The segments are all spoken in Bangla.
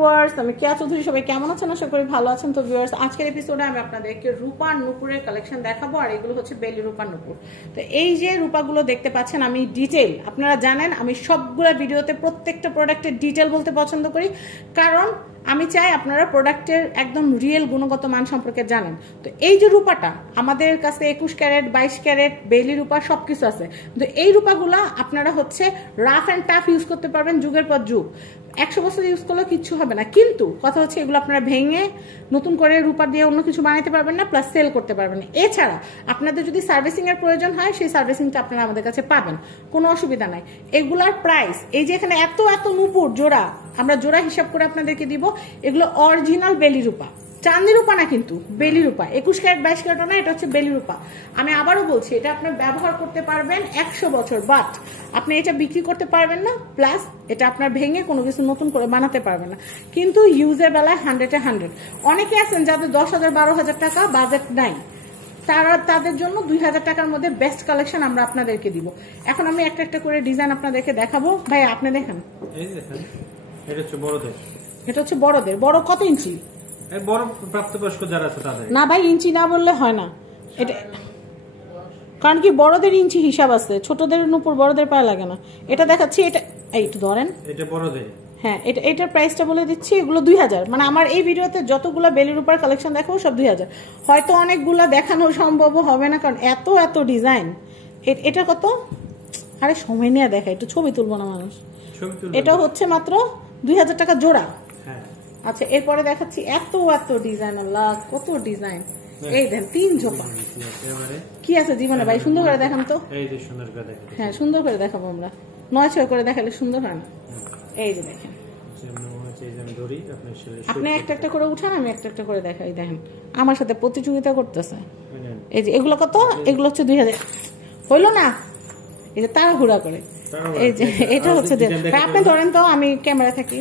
ভিউয়ার্স, আমি কেয়া চৌধুরী। সবাই কেমন আছেন? আশা করি ভালো আছেন। তো ভিউয়ার্স, আজকের এপিসোডে আমি আপনাদেরকে রূপার নুপুরের কালেকশন দেখাবো, আর এগুলো হচ্ছে বেলি রূপার নুপুর। তো এই যে রূপাগুলো দেখতে পাচ্ছেন, আমি ডিটেল, আপনারা জানেন আমি সবগুলো ভিডিওতে প্রত্যেকটা প্রোডাক্টের ডিটেল বলতে পছন্দ করি, কারণ আমি চাই আপনারা প্রোডাক্টের একদম রিয়েল গুণগত মান সম্পর্কে জানেন। তো এই যে রূপাটা আমাদের কাছে 21 ক্যারেট, 22 ক্যারেট, বেলি রূপা সবকিছু আছে। কিন্তু এই রূপাগুলা আপনারা হচ্ছে রাফ অ্যান্ড টাফ ইউজ করতে পারবেন যুগের পর যুগ। 100 বছর ইউজ করলেও কিচ্ছু হবে না, কিন্তু কথা হচ্ছে এগুলো আপনারা ভেঙে নতুন করে রূপা দিয়ে অন্য কিছু বানাইতে পারবেন না, প্লাস সেল করতে পারবেন না। এছাড়া আপনাদের যদি সার্ভিসিং এর প্রয়োজন হয়, সেই সার্ভিসিংটা আপনারা আমাদের কাছে পাবেন, কোনো অসুবিধা নাই। এগুলার প্রাইস, এই যে এখানে এত এত নুপুর জোড়া, আমরা জোড়া হিসাব করে আপনাদেরকে দিব। এগুলো অরিজিনাল বেলি রূপা, চাঁদি রূপা না, কিন্তু বেলি রূপা। 21 ক্যারেট 22 ক্যারেট না, এটা হচ্ছে বেলি রূপা। আমি আবারও বলছি, এটা আপনি ব্যবহার করতে পারবেন 100 বছর, বাট আপনি এটা বিক্রি করতে পারবেন না, প্লাস এটা আপনার ভেঙে কোনো কিছু নতুন করে বানাতে পারবেন না। কিন্তু ইউজের বেলায় 100-এ 100। অনেকে আছেন যাদের 10,000-12,000 টাকা বাজেট নাই, তাদের জন্য 2,000 টাকার মধ্যে বেস্ট কালেকশন আমরা আপনাদেরকে দিব। এখন আমি একটা একটা করে ডিজাইন আপনাদেরকে দেখাবো। ভাই আপনি দেখেন, এটা হচ্ছে বড়দের। এটা হচ্ছে বড়দের। বড় কত ইঞ্চি? বড় প্রাপ্তবয়স্ক যারা আছে তাদের। না ভাই, ইঞ্চি না বললে হয় না এটা, কারণ কি বড়দের ইঞ্চি হিসাব আছে, ছোটদের নুপুর বড়দের পায়ে লাগে না। এটা দেখাচ্ছি, এটা এই একটু ধরেন, এটা বড়দের। হ্যাঁ, এটার প্রাইসটা বলে দিচ্ছি। এগুলো 2,000, মানে আমার এই ভিডিওতে যতগুলো বেলি রূপার কালেকশন দেখাবো সব 2,000। হয়তো অনেকগুলো দেখানো সম্ভব হবে না, কারণ এত এত ডিজাইন। এটা কত? আরে সময় নিয়ে দেখা, একটু ছবি তুলবো না মানুষ। এটা হচ্ছে মাত্র 2,000 টাকা জোড়া। আচ্ছা, এরপরে দেখাচ্ছি এত এত ডিজাইন, আল্লাহ কত ডিজাইন। এই দেন 3 ঝোপা কি আছে জীবনে ভাই, সুন্দর করে দেখান তো। হ্যাঁ, সুন্দর করে দেখাবো আমরা, 9-6 করে দেখালে সুন্দর হয় না। এই যে দেখেন, আপনি একটা একটা করে উঠান, আমি একটা একটা করে দেখাই। দেখেন আমার সাথে প্রতিযোগিতা করতেছে। এই যে এগুলো কত? এগুলো হচ্ছে 2,000। হইলো না, এই যে তাড়াহুড়া করে। এই যে এটা হচ্ছে, আপনি ধরেন তো, আমি ক্যামেরা থাকি।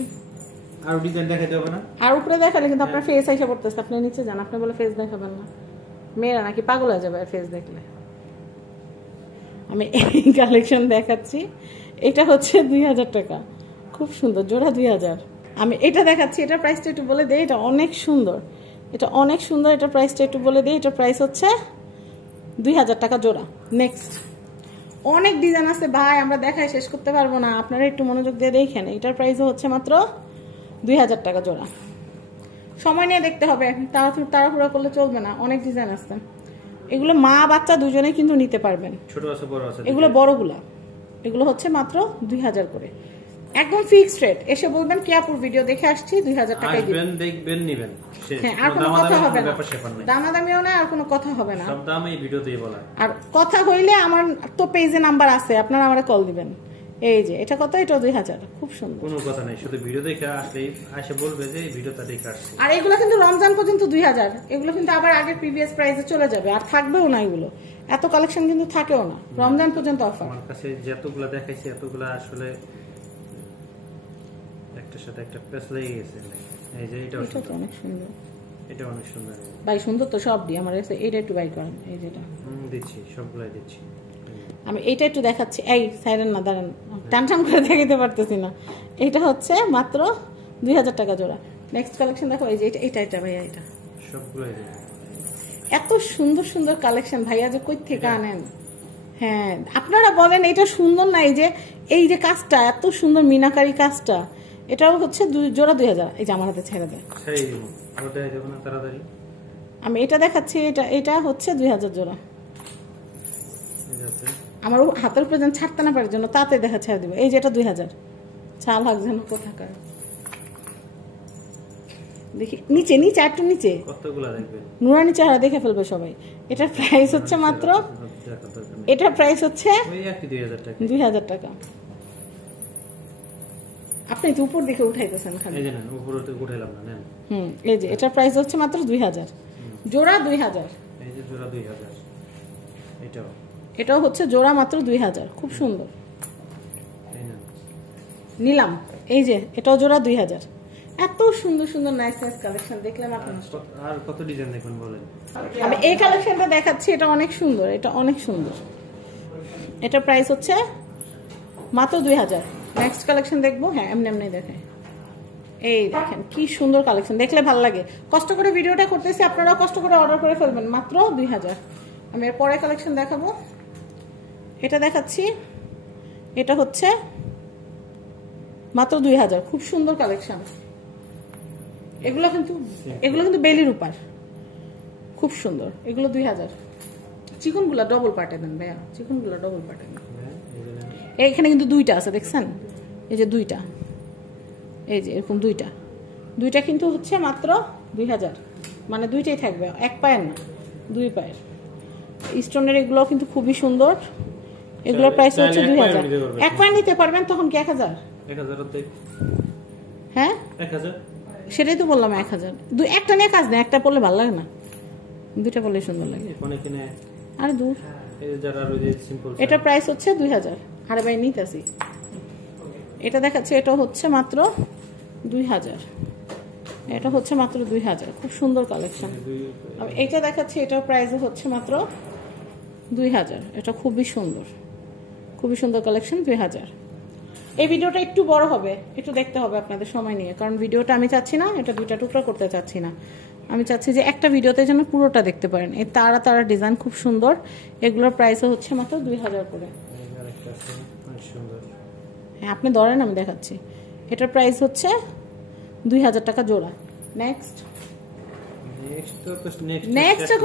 আর ডিজাইন দেখাতে হবে না, আর উপরে দেখালে কিন্তু আপনার ফেস আইসা পড়তেছে। আপনি নিচে যান, আপনি বলে ফেস দেখাবেন না। মেয়েরা নাকি পাগল হয়ে যাবে ফেস দেখলে। আমি এই কালেকশন দেখাচ্ছি, এটা হচ্ছে 2,000 টাকা, খুব সুন্দর জোড়া 2,000। আমি এটা দেখাচ্ছি, এটার প্রাইসটা একটু বলে দিই। এটা অনেক সুন্দর, এটা অনেক সুন্দর। এটার প্রাইসটা একটু বলে দিই। এটার প্রাইস হচ্ছে 2,000 টাকা জোড়া। নেক্সট অনেক ডিজাইন আছে ভাই, আমরা দেখাই শেষ করতে পারবো না, আপনারা একটু মনোযোগ দিয়ে দেখেন। এটার প্রাইসও হচ্ছে মাত্র 2,000 টাকা জোড়া। সময় নিয়ে দেখতে হবে, তাড়াহুড়া করলে চলবে না, অনেক ডিজাইন আছে। এগুলো মা বাচ্চা দুজনেই কিন্তু নিতে পারবেন, ছোট আছে বড় আছে। এগুলো বড়গুলা, এগুলো হচ্ছে মাত্র 2,000 করে, একদম ফিক্সড রেট। এসে বলবেন কিয়াপুর ভিডিও দেখে আসছি, 2,000 টাকায় দিবেন, দেখবেন নিবেন। হ্যাঁ, আর কোনো কথা হবে না, দামাদামিও না, আর কোনো কথা হবে না, সব দাম এই ভিডিওতেই বলা। আর কথা হইলে আমার তো পেজে নাম্বার আছে, আপনারা আমারে কল দিবেন। এই যে এটা কত? এটা 2,000, খুব সুন্দর। কোনো কথা নাই, শুধু ভিডিও দেখে আসলে এসে বলবে যে এই ভিডিওটা দেখে আসছে। আর এগুলো কিন্তু রমজান পর্যন্ত 2,000, এগুলো কিন্তু আবার আগের প্রিভিয়াস প্রাইসে চলে যাবে, আর থাকবেও না এগুলো। এত কালেকশন কিন্তু থাকেও না, রমজান পর্যন্ত অফার। আমার কাছে যতগুলো দেখাইছি এতগুলো আসলে একটার সাথে একটা প্রেস লেগে গেছে। এই যে এটা অনেক সুন্দর, এটা অনেক সুন্দর ভাই, সুন্দর তো সব দি। আমার এটা একটু বাই করেন, এই যেটা দিচ্ছি সবগুলাই দিচ্ছি। আমি এইটা একটু দেখাচ্ছি, এই সাইরেন না, দাঁড়ান, টান করে দেখাতে পারতেছি না। এটা হচ্ছে মাত্র 2,000 টাকা জোড়া। নেক্সট কালেকশন দেখো, এই যে এটা ভাইয়া, এটা সবগুলাই এত সুন্দর সুন্দর কালেকশন ভাইয়া, যে কই থেকে আনেন? হ্যাঁ, আপনারা বলেন এটা সুন্দর না? এই যে কাজটা এত সুন্দর, মিনাকারি কাজটা, এটাও হচ্ছে জোড়া 2,000। এই যে আমার হাতে ছেড়ে দেয়, আমি এটা দেখাচ্ছি। এটা হচ্ছে 2,000 জোড়া। আমার হাতের উপরে যেন ছাড়তে না পারার জন্য তাতে দেখা ছেড়ে দিব। এই যে এটা 2,000, ছাল হাক যেন কোথাকার। দেখি নিচে নিচে, একটু নিচে, নুরানি চেহারা দেখে ফেলবে সবাই। এটার প্রাইস হচ্ছে মাত্র, এটার প্রাইস হচ্ছে 2,000 টাকা। আপনি তো উপর দিকে উঠাইতেছেন খালি। এই যে এটার প্রাইস হচ্ছে মাত্র 2,000 জোড়া, 2,000। এই যে জোড়া 2,000, এটাও হচ্ছে জোড়া মাত্র 2,000, খুব সুন্দর। নিলাম, এই যে এটাও জোড়া 2,000। এত সুন্দর সুন্দর নাইস নাইস কালেকশন দেখলেন আপনারা। আর কত ডিজাইন দেখুন বলেন। আমি এই কালেকশনটা দেখাচ্ছি, এটা অনেক সুন্দর, এটা অনেক সুন্দর। এটা প্রাইস হচ্ছে মাত্র 2,000। নেক্সট কালেকশন দেখবো। হ্যাঁ, এমনি এমনি দেখায়। এই দেখেন কি সুন্দর কালেকশন, দেখলে ভালো লাগে। কষ্ট করে ভিডিওটা করতেছি, আপনারাও কষ্ট করে অর্ডার করে ফেলবেন, মাত্র 2000। আমি এর পরে কালেকশন দেখাবো, এটা দেখাচ্ছি, এটা হচ্ছে মাত্র 2000। খুব সুন্দর কালেকশন। এগুলো কিন্তু বেলি রূপার, খুব সুন্দর। এগুলো 2000। চিকনগুলা ডবল পার্টে দেন ভাইয়া, চিকনগুলা ডবল পার্টে দেন। এখানে কিন্তু দুইটা আছে, দেখছেন? এই যে দুইটা, এই যে এরকম দুইটা কিন্তু হচ্ছে মাত্র 2000। মানে দুইটাই থাকবে, এক পায়ের না, দুই পায়ের। স্টোনের এগুলো কিন্তু খুবই সুন্দর। এগুলোর প্রাইস হচ্ছে 2000। এক পায়ে নিতে পারবেন, তখন কি 1000? হ্যাঁ 1000, সেটাই তো বললাম 1000। একটা নিয়ে কাজ নেই, একটা পরলে ভালো লাগে না, দুইটা পরলে সুন্দর লাগে। আরে দূর, এটা প্রাইস হচ্ছে 2000। আরে ভাই নিতেছি, এটা দেখাচ্ছে, এটা হচ্ছে মাত্র 2000। এটা হচ্ছে মাত্র 2000। খুব সুন্দর কালেকশন। এটা দেখাচ্ছে, এটার প্রাইস হচ্ছে মাত্র 2000। এটা খুবই সুন্দর, খুবই সুন্দর কালেকশন, 2000। এই ভিডিওটা একটু বড় হবে, একটু দেখতে হবে আপনাদের সময় নিয়ে, কারণ ভিডিওটা আমি চাচ্ছি না এটা দুইটা টুকরা করতে চাচ্ছি না। আমি চাচ্ছি যে একটা ভিডিওতে যেন পুরোটা দেখতে পারেন। এই তারা ডিজাইন খুব সুন্দর। এগুলোর প্রাইস হচ্ছে মাত্র 2000 করে। হ্যাঁ আপনি ধরেন, আমি দেখাচ্ছি। এটার প্রাইস হচ্ছে 2000 টাকা জোড়া। নেক্সট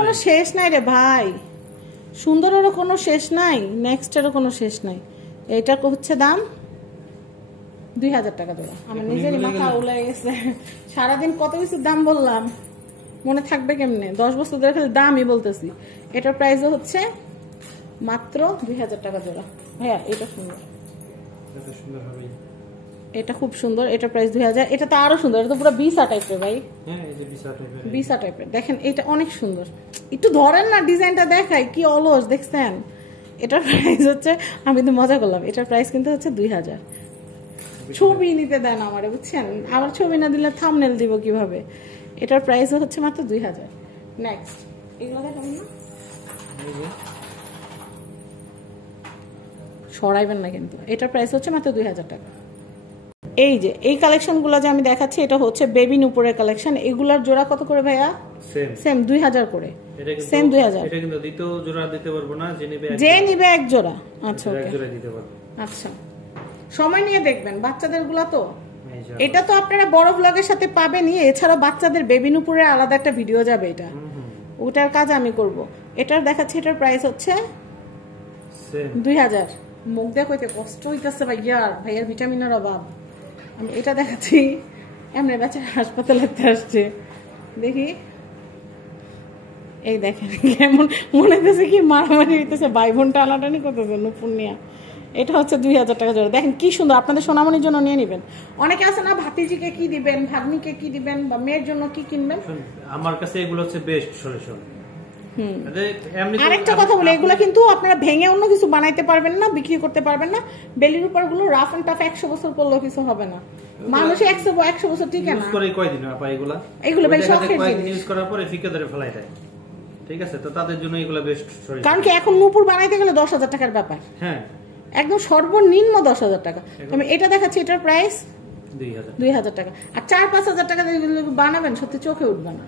কোনো শেষ নাই রে ভাই, সুন্দরেরও কোনো শেষ নাই, নেক্সটেরও কোনো শেষ নাই। এটা হচ্ছে দাম 2000 টাকা জোড়া। আমার নিজেরই মাথা উলে গেছে, সারাদিন কত কিছুর দাম বললাম, মনে থাকবে কেমনে? 10 বছর ধরে খালি দামই বলতেছি। এটার প্রাইসও হচ্ছে মাত্র 2000 টাকা জোড়া। ভাইয়া এটা সুন্দর, এটা খুব সুন্দর। এটা প্রাইস 2000। এটা তো আরো সুন্দর, এটা তো পুরো বিসা টাইপের ভাই। হ্যাঁ এই যে বিসা টাইপের, দেখেন এটা অনেক সুন্দর। একটু ধরেন না, ডিজাইনটা দেখাই, কি অলস দেখছেন? এটার প্রাইস হচ্ছে, আমি তো মজা করলাম, এটার প্রাইস কিন্তু হচ্ছে 2000। ছবি নিতে দেন আমারে, বুঝছেন? আমার ছবি না দিলে থাম্বনেল দিব কিভাবে? এটার প্রাইস হচ্ছে মাত্র 2000। নেক্সট এগুলো দেখাবেন না, সরাইবেন না কিন্তু। এটার প্রাইস হচ্ছে মাত্র 2000 টাকা। এই যে এই কালেকশনগুলো যে আমি দেখাচ্ছি, এটা হচ্ছে বেবি নুপুরের কালেকশন। এগুলার জোড়া কত করে ভাইয়া? সেম 2000 করে। সেম 2000। এটা কিন্তু দ্বিতীয় জোড়া দিতে পারবো না, যে নিবে এক জোড়া। আচ্ছা এক জোড়া দিতে পারবো। আচ্ছা, সময় নিয়ে দেখবেন, বাচ্চাদের গুলা তো। এটা তো আপনারা বড় ব্লগের সাথে পাবেনই, এছাড়া বাচ্চাদের বেবি নুপুরের আলাদা একটা ভিডিও যাবে, এটা ওটার কাজ আমি করব। এটার দেখাচ্ছি, এটার প্রাইস হচ্ছে 2000। মুখ দিয়ে কইতে কষ্ট হইতেছে ভাইয়ার ভিটামিনের অভাব। আমি এটা দেখাচ্ছি, এমনি বাচ্চারা হাসপাতালে আসছে, দেখি। এই দেখেন কেমন মনে হইতেছে কি মারামারি হইতেছে, ভাই বোন টানাটানি করতেছে নুপুর নিয়ে। এটা হচ্ছে 2000 টাকা জোড়া। দেখেন কি সুন্দর, আপনাদের সোনামণির জন্য নিয়ে নেবেন। অনেকে আছে না, ভাতিজিকে কি দিবেন, ভাগ্নিকে কি দিবেন, বা মেয়ের জন্য কি কিনবেন। আমার কাছে এগুলো হচ্ছে বেস্ট সলিউশন। আরেকটা কথা বলি, এগুলো কিন্তু আপনারা ভেঙে অন্য কিছু বানাইতে পারবেন না, বিক্রি করতে পারবেন না। বেলির উপর গুলো রাফ এন্ড টাফ 100 বছর পরলেও কিছু হবে না। মানুষে 100 বছর টিকে না। এগুলো বেশ শখের জিনিস, ইউজ করার পরে ফিকে ধরে ফেলাই দেয়। ঠিক আছে, তো তাদের জন্য এগুলো বেস্ট সলিউশন। কারণ কি এখন নূপুর বানাইতে গেলে 10,000 টাকার ব্যাপার। হ্যাঁ একদম সর্বনিম্ন 10,000 টাকা। আমি এটা দেখাচ্ছি, এটার প্রাইস 2000 টাকা। আর 4-5,000 টাকা বানাবেন, সত্যি চোখে উঠবে না।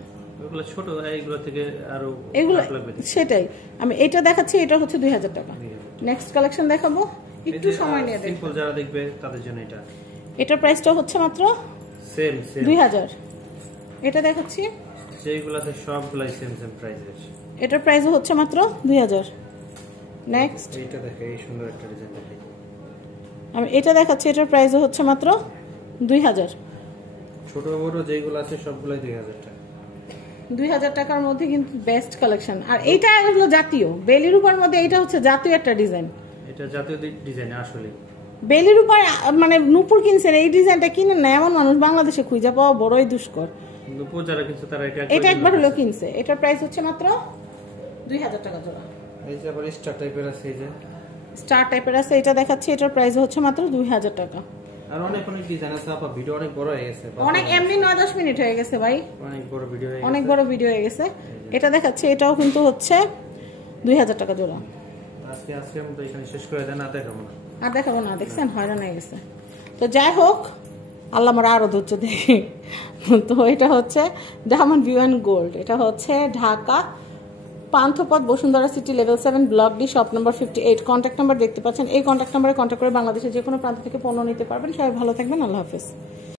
ছোট এইগুলো থেকে আরো এগুলো সেটাই। আমি এটা দেখাচ্ছি, এটা হচ্ছে 2000 টাকা। নেক্সট কালেকশন দেখাবো, একটু সময় নিয়ে দেখবেন। সিম্পল যারা দেখবে তাদের জন্য এটা। এটার প্রাইসটা হচ্ছে মাত্র সেম 2000। এটা দেখাচ্ছি, যেগুলোতে সবগুলাই সেম প্রাইস আছে। এটার প্রাইসও হচ্ছে মাত্র 2000। নেক্সট এইটা দেখে, এই সুন্দর একটা ডিজাইন দেখাই। আমি এটা দেখাচ্ছি, এটার প্রাইসও হচ্ছে মাত্র 2000। ছোট বড় যেগুলো আছে সবগুলাই 2000 টাকা। 2000 টাকার মধ্যে কিন্তু বেস্ট কালেকশন। আর এইটা হলো জাতীয় বেলির উপর মধ্যে, এইটা হচ্ছে জাতীয় একটা ডিজাইন। এটা জাতীয় ডিজাইন আসলে। বেলির উপর মানে নূপুর কিনছেন, এই ডিজাইনটা কিনেন না এমন মানুষ বাংলাদেশে খুঁজে পাওয়া বড়ই দুষ্কর। নূপুর যারা কিনছে তারা এটা একবার হলো কিনছে। এটার প্রাইস হচ্ছে মাত্র 2000 টাকা জোড়া। এই যে আবার স্টার টাইপের আছে, এই যে স্টার টাইপের আছে, এটা দেখাচ্ছি, এটার প্রাইস হচ্ছে মাত্র 2000 টাকা। আর অনেক ডিজাইন আছে। আপা ভিডিও অনেক বড় হয়ে গেছে, অনেক এমনি 9-10 মিনিট হয়ে গেছে ভাই, অনেক বড় ভিডিও হয়ে গেছে, অনেক বড় ভিডিও হয়ে গেছে। এটা দেখাচ্ছি, এটাও কিন্তু হচ্ছে 2000 টাকা জোড়া। আজকে আমরা এখানে শেষ করে দেন, আর দেখাবো না, দেখছেন হয়রান হয়ে গেছে। তো যাই হোক, আল্লাহ আমার আরো ধৈর্য দেখে। তো এটা হচ্ছে ডায়মন্ড ভিউ অ্যান্ড গোল্ড, এটা হচ্ছে Dhaka Panthapath Bashundhara city level 7 block D shop number 58। Contact number দেখতে পাচ্ছেন, এই কন্ট্যাক্ট নাম্বারে কন্ট্যাক্ট করে বাংলাদেশের যে কোনো প্রান্ত থেকে পণ্য নিতে পারবেন। সবাই ভালো থাকবেন, আল্লাহ হাফেজ।